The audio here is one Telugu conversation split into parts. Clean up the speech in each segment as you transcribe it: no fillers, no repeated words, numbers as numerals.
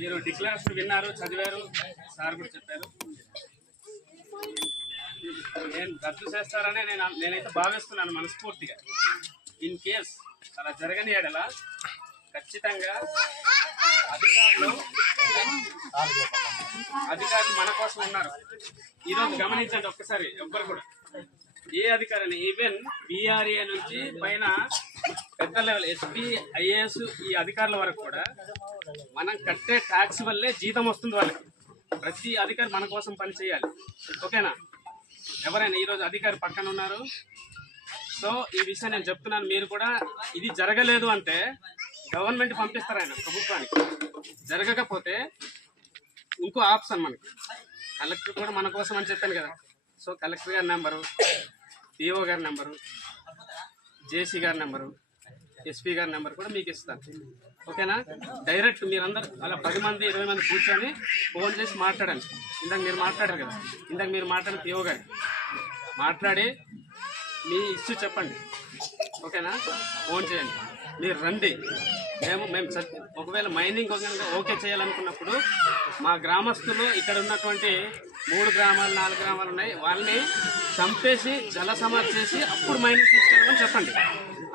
మీరు డిక్లరేషన్ విన్నారు, చదివారు, సార్ కూడా చెప్పారు. నేను రద్దు చేస్తారని నేనైతే భావిస్తున్నాను మనస్ఫూర్తిగా. ఇన్ కేస్ అలా జరగని ఎడల ఖచ్చితంగా అధికారులు మన కోసం ఉన్నారు. ఈరోజు గమనించండి ఒక్కసారి, ఎవ్వరు కూడా ఏ అధికారిని, ఈవెన్ బీఆర్ఏ నుంచి పైన పెద్ద లెవెల్ ఎస్పీ, ఐఏఎస్ ఈ అధికారుల వరకు కూడా మనం కట్టే ట్యాక్స్ వల్లే జీతం వస్తుంది వాళ్ళకి. ప్రతి అధికారి మన కోసం పని చేయాలి. ఓకేనా? ఎవరైనా ఈరోజు అధికారి పక్కన ఉన్నారు. సో ఈ విషయం నేను చెప్తున్నాను. మీరు కూడా ఇది జరగలేదు అంటే గవర్నమెంట్ పంపిస్తారు ఆయన ప్రభుత్వానికి. జరగకపోతే ఇంకో ఆప్షన్ మనకి కలెక్టర్ కూడా మన కోసం అని చెప్పాను కదా. సో కలెక్టర్ గారి నెంబరు, పిఓ గారి నెంబరు, జేసీ గారి నెంబరు, ఎస్పీ గారి నెంబర్ కూడా మీకు ఇస్తాను. ఓకేనా? డైరెక్ట్ మీరందరూ అలా 10 మంది 20 మంది కూర్చొని ఫోన్ చేసి మాట్లాడండి. ఇందాక మీరు మాట్లాడారు కదా, ఇందాక మీరు మాట్లాడిన పిఓ గారి మాట్లాడి మీ ఇష్యూ చెప్పండి. ఓకేనా? ఫోన్ చేయండి, మీరు రండి. మేము ఒకవేళ మైనింగ్ ఓకే చేయాలనుకున్నప్పుడు మా గ్రామస్తులు ఇక్కడ ఉన్నటువంటి 3 గ్రామాలు 4 గ్రామాలు ఉన్నాయి, వాళ్ళని చంపేసి జల సమాధి చేసి అప్పుడు మైనింగ్ తీసుకెళ్ళమని చెప్పండి.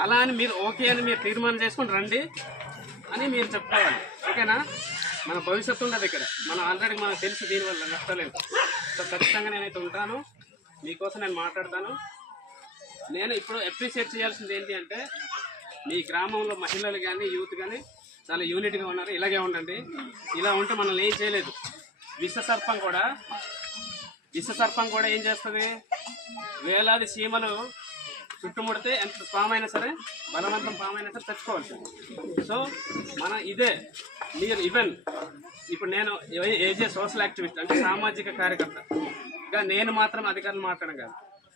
అలా అని మీరు ఓకే అని మీరు తీర్మానం చేసుకుని రండి అని మీరు చెప్పుకోవాలి. ఓకేనా? మన భవిష్యత్తు ఉండదు ఇక్కడ. మనం ఆల్రెడీ మనకు తెలుసు దీనివల్ల నష్టలేదు. సో ఖచ్చితంగా నేనైతే ఉంటాను, మీకోసం నేను మాట్లాడతాను. నేను ఇప్పుడు అప్రిషియేట్ చేయాల్సింది ఏంటి అంటే, మీ గ్రామంలో మహిళలు కానీ యూత్ కానీ చాలా యూనిట్గా ఉన్నారు. ఇలాగే ఉండండి. ఇలా ఉంటే మనల్ని ఏం చేయలేదు. విషసర్పం కూడా ఏం చేస్తుంది? వేలాది సీమలు చుట్టుముడితే ఎంత పామైనా సరే, బలవంతం పామైనా సరే తెచ్చుకోవాల్సింది. సో మన ఇదే మీరు ఈవెన్ ఇప్పుడు నేను ఏజే సోషల్ యాక్టివిస్ట్ అంటే సామాజిక కార్యకర్తగా నేను మాత్రం అధికారులు మాట్లాడడం కాదు.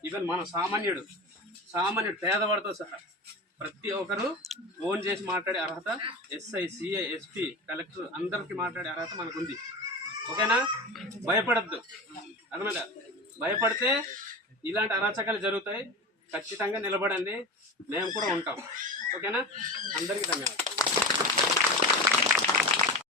ఈవెన్ మన సామాన్యుడు పేదవాడితో సహా ప్రతి ఒక్కరు ఫోన్ చేసి మాట్లాడే అర్హత ఎస్ఐ, సిఐ, ఎస్పీ, కలెక్టర్ అందరికీ మాట్లాడే అర్హత మనకు ఉంది. ఓకేనా? భయపడద్దు. అదనమాట, భయపడితే ఇలాంటి అరాచకాలు జరుగుతాయి. ఖచ్చితంగా నిలబడండి, మేము కూడా ఉంటాం. ఓకేనా? అందరికీ ధన్యవాదాలు.